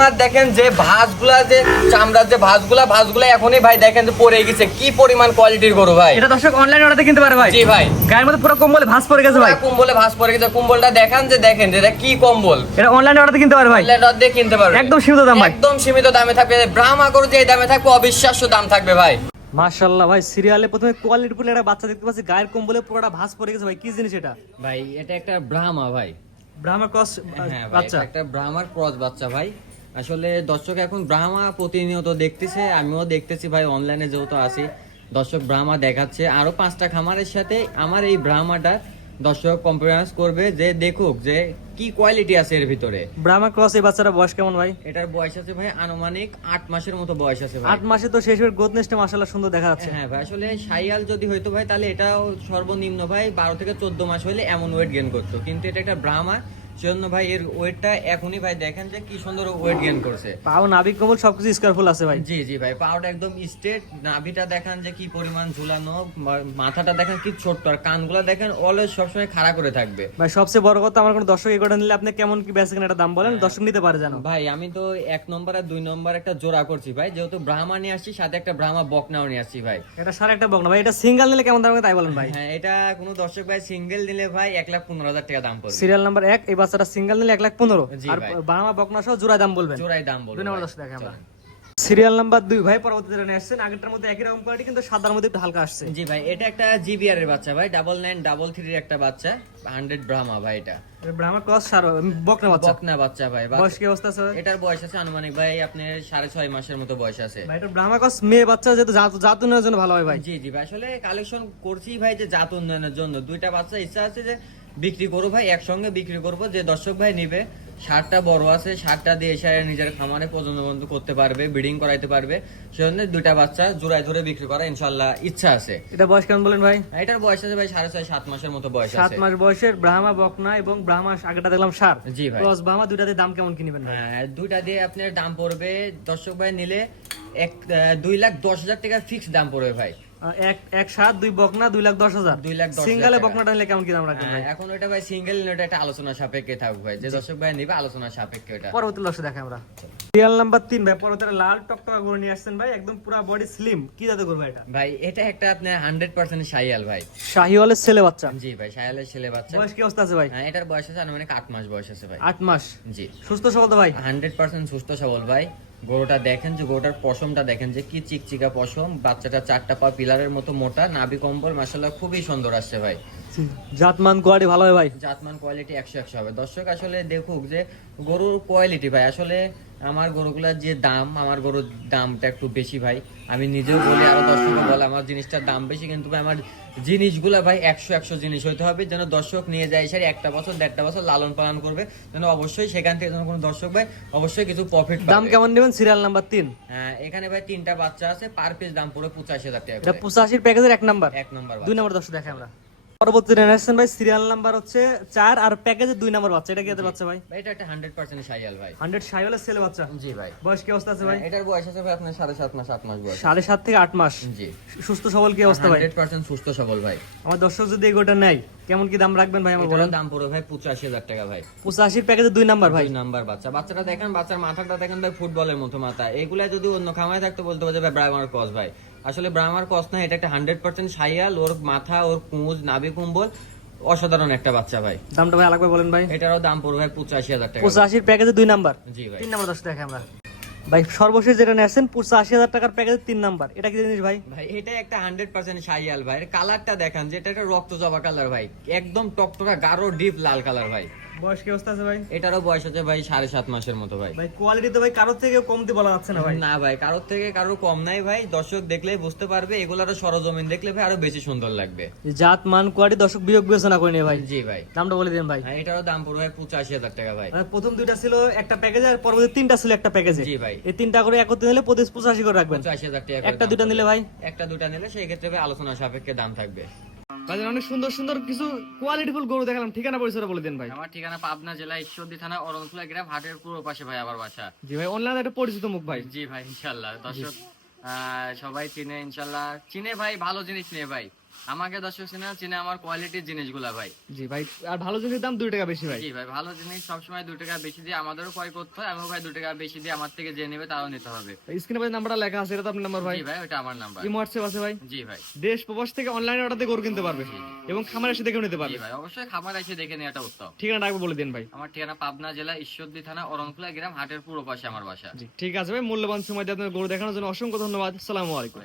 ব্রাহ্মার দেখেন যে ভাঁজগুলা, যে চামড়ার যে ভাঁজগুলা এখনই ভাই দেখেন যে পড়ে গেছে, কি পরিমাণ কোয়ালিটির গরু ভাই। এটা দর্শক অনলাইন অর্ডার কিনতে পারে ভাই। জি ভাই, গায়ের মধ্যে পুরো কম্বলে ভাঁজ পড়ে গেছে ভাই, কম্বলে ভাঁজ পড়ে গেছে। কম্বলটা দেখেন যে এটা কি কম্বল। এটা অনলাইন অর্ডার কিনতে পারে ভাই, অনলাইন দিয়ে কিনতে পারবে, একদম সীমিত দাম ভাই, একদম সীমিত দামে থাকবে। ব্রাহ্মা গরু যে দামে থাকবে অবিশ্বাস্য দাম থাকবে ভাই। মাশাআল্লাহ ভাই, সিরিয়ালে প্রথমে কোয়ালিটি ফুল একটা বাচ্চা দেখতে পাচ্ছি, গায়ের কম্বলে পুরোটা ভাঁজ পড়ে গেছে ভাই। কি জিনিস এটা? ভাই এটা একটা ব্রাহ্মা ভাই, ব্রাহ্মা ক্রস হ্যাঁ ভাই, বাচ্চা। একটা ব্রাহ্মার ক্রস বাচ্চা ভাই। আসলে দর্শক এখন ব্রাহ্মা প্রতিনিয়ত দেখতেছে, আমিও দেখতেছি ভাই, অনলাইনে যেহেতু আছি দর্শক ব্রাহ্মা দেখাচ্ছে। আরো 5টা খামারের সাথে আমার এই ব্রাহ্মাটা দর্শক কম্পারেন্স করবে, যে দেখুক যে কি কোয়ালিটি আছে এর ভিতরে। ব্রাহ্মা ক্রস এই বাচ্চাটা বয়স কেমন ভাই? এটার বয়স আছে ভাই আনুমানিক 8 মাসের মতো বয়স আছে ভাই। 8 মাসে তো শেষের গ্রোথ নেসটা মাশাআল্লাহ সুন্দর দেখা যাচ্ছে। হ্যাঁ ভাই, আসলে শাইয়াল যদি হইতো ভাই তাহলে এটাও সর্বনিম্ন ভাই 12 থেকে 14 মাস হলে এমন ওয়েট গেইন করতো, কিন্তু এটা একটা ব্রাহ্মা, সেজন্য ভাই এর ওয়েটটা এখনই ভাই দেখেন যে কি সুন্দর ওয়েট গেইন করছে। পাও নাভি কম্বল সবকিছু স্কয়ারফুল আছে ভাই। জি জি ভাই, পাউডার একদম স্ট্রেট, নাভিটা দেখেন যে কি পরিমাণ ঝুলানো, মাথাটা দেখেন কি ছোট্ট, আর কানগুলা দেখেন অলওয়েজ সবসময় খাড়া করে থাকবে ভাই সবচেয়ে বড় কথা, আমার কোন দর্শক এগুলো নিলে আপনি কেমন কি বেসিক একটা দাম বলেন, দর্শক নিতে পারে জানো ভাই। আমি তো 1 নম্বর আর 2 নম্বর একটা জোড়া করছি ভাই, যেহেতু ব্রাহ্মা নিয়ে আসছি, সাথে একটা ব্রাহ্মা বকনাও নিয়ে আসছি ভাই। এটা সাড়ে একটা বক না ভাই, এটা সিঙ্গেল নিলে কেমন দাম হবে তাই বলেন ভাই। হ্যাঁ, এটা কোনো দর্শক ভাই সিঙ্গেল নিলে ভাই 1,15,000 টাকা দাম পড়বে। সিরিয়াল নাম্বার 1, এই বাচ্চাটা সিঙ্গেল নিলে 1,15,000, জি আর ভাই। বাংলা বকনা সহ জোড়া দাম বলবেন। জোড়াই দাম বলবো 2 নম্বর ভাই। দর্শক দেখে আমরা চলেন। সিরিয়াল নাম্বার 2 ভাই, পরবর্তীতে নিয়ে আসছেন, আগেরটার মধ্যে একই রকম কোয়ালিটি কিন্তু সাদার মধ্যে একটু হালকা আসছে। জি ভাই, এটা একটা জিবিআর এর বাচ্চা ভাই, 9933 এর একটা বাচ্চা, 100 ব্রাহ্মা ভাই। এটা ব্রাহ্মা ক্রস বকনা বাচ্চা, বকনা বাচ্চা ভাই। বয়স কি অবস্থা আছে ভাই? এটার বয়স আছে আনুমানিক ভাই আপনার 6.5 মাসের মতো বয়স আছে ভাই এটা ব্রাহ্মা ক্রস মেয়ে বাচ্চা, যেহেতু জাত উন্নয়নের জন্য ভালো হয় ভাই। জি জি ভাই, আসলে কালেকশন করছি ভাই যে জাত উন্নয়নের জন্য। 2টা বাচ্চা ইচ্ছা আছে যে বিক্রি করবো ভাই, একসঙ্গে বিক্রি করবো, যে দর্শক ভাই নিবে। 7টা বড় আছে, 7টা দিয়ে এসে নিজের খামারে প্রজনন বন্ধ করতে পারবে, ব্রিডিং করাইতে পারবে, সেজন্য 2টা বাচ্চা জোড়ায় ধরে বিক্রি করা ইনশাল্লাহ ইচ্ছা আছে। এটা বয়স কেমন বলেন ভাই? এটার বয়স আছে ভাই 6.5-7 মাসের মতো বয়স 7 আছে। মাস বয়সের ব্রাহ্মা বকনা এবং ব্রাহ্মা, আগেটা দেখলাম সার, জি ভাই। ক্রস ব্রাহ্মা, দুইটাতে দাম কেমন কি নেবেন ভাই? হ্যাঁ, 2টা দিয়ে আপনার দাম পড়বে দর্শক ভাই নিলে 2,10,000 টাকা ফিক্স দাম পড়বে ভাই। এক 7 2 বকনা 2,10,000। 2,10,000 সিঙ্গেলে টাকা। বকনাটা নিলে কেমন কি দাম রাখবেন ভাই? এখন ওটা ভাই সিঙ্গেল, ওটা একটা আলোচনা সাপেক্ষে থাকবে ভাই, যে দর্শক ভাই নিবে আলোচনা সাপেক্ষে ওটা। পরবর্তী লক্ষ্য দেখে আমরা সিরিয়াল নাম্বার 3 ভাই, পরবর্তীতে লাল টকটকা গরু নিয়ে আসছেন ভাই, একদম পুরো বডি স্লিম, কি জাতের গরু ভাই এটা? ভাই এটা একটা আপনার 100% শাইয়াল ভাই। শাহিওয়ালের ছেলে বাচ্চা। জি ভাই, শাইয়ালের ছেলে বাচ্চা। বয়স কি অবস্থা আছে ভাই? হ্যাঁ, এটার বয়স আছে আনুমানিক 8 মাস বয়স আছে ভাই। 8 মাস, জি, সুস্থ সবল তো ভাই? 100% সুস্থ সবল ভাই। গরুটা দেখেন যে, গরুটার পশমটা দেখেন যে কি চিকচিকা পশম, বাচ্চাটা 4টা পা পিলারের মতো মোটা, নাভি কম্বল মাশাআল্লাহ খুবই সুন্দর আসছে ভাই। জাতমান কোয়ালিটি ভালো হয় ভাই? জাতমান কোয়ালিটি 100 হবে। দর্শক আসলে দেখুক যে গরুর কোয়ালিটি ভাই। আসলে আমার গরুগুলার যে দাম, আমার গরুর দামটা একটু বেশি ভাই। আমি নিজেও বলি, আরো দর্শকও বলে আমার জিনিসটার দাম বেশি, কিন্তু ভাই আমার জিনিসগুলা ভাই 100 জিনিস হইতে হবে, যেন দর্শক নিয়ে যায় সারি 1টা বছর 1.5টা বছর লালন পালন করবে, যেন অবশ্যই সেখান থেকে যেন কোনো দর্শক ভাই অবশ্যই কিছু প্রফিট পাবে। দাম কেমন নেবেন সিরিয়াল নাম্বার 3? হ্যাঁ, এখানে ভাই 3টা বাচ্চা আছে, পার পিস দাম পড়ে 85,000 টাকা এটা করে। 85 প্যাকেজের 1 নাম্বার। 1 নম্বর 2 নম্বর দর্শক দেখে আমরা পরবর্তী জেনারেশন ভাই, সিরিয়াল নাম্বার হচ্ছে 4 আর প্যাকেজে 2 নাম্বার বাচ্চা। এটা কি এত বাচ্চা ভাই? ভাই এটা একটা 100% শাইয়াল ভাই। 100 শাহিওয়ালের ছেলে বাচ্চা। জি ভাই। বয়স কি অবস্থা আছে ভাই? এটার বয়স আছে ভাই আপনার 7.5 মাস 8 মাস বয়স। 7.5 থেকে 8 মাস। জি, সুস্থ সবল কি অবস্থা ভাই? 100% সুস্থ সবল ভাই। আমার দর্শক যদি এগোটা নেয় কেমন কি দাম রাখবেন ভাই আমার বলেন? এটার দাম পড়বে ভাই 85,000 টাকা ভাই। 85 প্যাকেজে 2 নাম্বার ভাই। 2 নাম্বার বাচ্চা। বাচ্চাটা দেখেন, বাচ্চার মাথাটা দেখেন ভাই, ফুটবলের মতো মাথা। এগুলা যদি অন্য খামারে থাকতো বলতে পারবে ভাই ব্রাহ্মার ক্রস ভাই। আসলে ব্রাহ্মার ক্রস না, এটা একটা 100% শাইয়াল। ওর মাথা, ওর কুঁজ, নাভি কুম্বল অসাধারণ একটা বাচ্চা ভাই। দামটা ভাই আলাদা বলেন ভাই। এটারও দাম পড়বে ভাই 85,000 টাকা। 85 প্যাকেজে 2 নাম্বার। জি ভাই। 3 নাম্বার দর্শক দেখে আমরা ভাই, সর্বশেষ যেটা নিয়েছেন 85,000 টাকার প্যাকেজে 3 নাম্বার। এটা কি জিনিস ভাই? ভাই এটা একটা 100% শাইয়াল ভাই। এর কালারটা দেখেন, যেটা একটা রক্ত জবা কালার ভাই, একদম টকটকা গাঢ় ডিপ লাল কালার ভাই। বয়স কি অবস্থা আছে ভাই? এটারও বয়স আছে ভাই 7.5 মাসের মতো ভাই। ভাই কোয়ালিটি তো ভাই কারোর থেকে কমতে বলা যাচ্ছে না ভাই। না ভাই, কারোর থেকে কারোর কম নাই ভাই। দর্শক দেখলেই বুঝতে পারবে, এগুলারও সরজমিন দেখলে ভাই আরো বেশি সুন্দর লাগবে। জাত মান কোয়ালিটি দর্শক বিয়োগ বিবেচনা করে নিয়ে ভাই। জি ভাই। দামটা বলে দিন ভাই। হ্যাঁ, এটারও দাম পড়বে ভাই 85,000 টাকা ভাই। মানে প্রথম 2টা ছিল একটা প্যাকেজে, আর পরবর্তী 3টা ছিল একটা প্যাকেজে। জি ভাই। এই 3টা করে একত্রে নিলে 85 করে রাখবেন। 85,000 টাকা। একটা 2টা নিলে ভাই? একটা 2টা নিলে সেই ক্ষেত্রে ভাই আলোচনা সাপেক্ষে দাম থাকবে। ভাই অনেক সুন্দর সুন্দর কিছু কোয়ালিটিফুল গরু দেখালাম, ঠিকানা পরিচয় বলে দেন ভাই। আমার ঠিকানা পাবনা জেলা ঈশ্বরদী থানা অরণখোলা গ্রাম, হাটের পূর্ব পাশে ভাই আমার বাসা। জি ভাই, অনলাইনে একটা পরিচিত মুখ ভাই। জি ভাই, ইনশাআল্লাহ দর্শক সবাই চিনে, ইনশাআল্লাহ চিনে ভাই, ভালো জিনিস নিয়ে ভাই। আমাকে দর্শক চিনে আমার কোয়ালিটির জিনিসগুলা ভাই। জি ভাই, আর ভালো জিনিসের দাম 2 টাকা বেশি ভাই। জি ভাই, ভালো জিনিস সবসময় 2 টাকা বেশি দিয়ে আমাদেরও ক্রয় করতে হয়, আমিও ভাই 2 টাকা বেশি দিয়ে আমার থেকে যে নেবে তারও নিতে হবে। স্ক্রিনে ভাই নাম্বারটা লেখা আছে, এটা তো আপনার নাম্বার ভাই? জি ভাই, ওটা আমার নাম্বার। ইমো হোয়াটসঅ্যাপ আছে ভাই? জি ভাই। দেশ প্রবাস থেকে অনলাইনে অর্ডার দিয়ে গরু কিনতে পারবে এবং খামারে এসে দেখেও নিতে জি পারবে। ভাই, অবশ্যই খামার এসে দেখে নেওয়াটা উত্তম। ঠিকানাটা একবার বলে দিন ভাই। আমার ঠিকানা পাবনা জেলা ঈশ্বরদী থানা অরণখোলা গ্রাম, হাটের পূর্ব পাশে আমার বাসা। জি ঠিক আছে ভাই, মূল্যবান সময় দিয়ে আপনার গরু দেখানোর জন্য অসংখ্য ধন্যবাদ। আসসালামু আলাইকুম।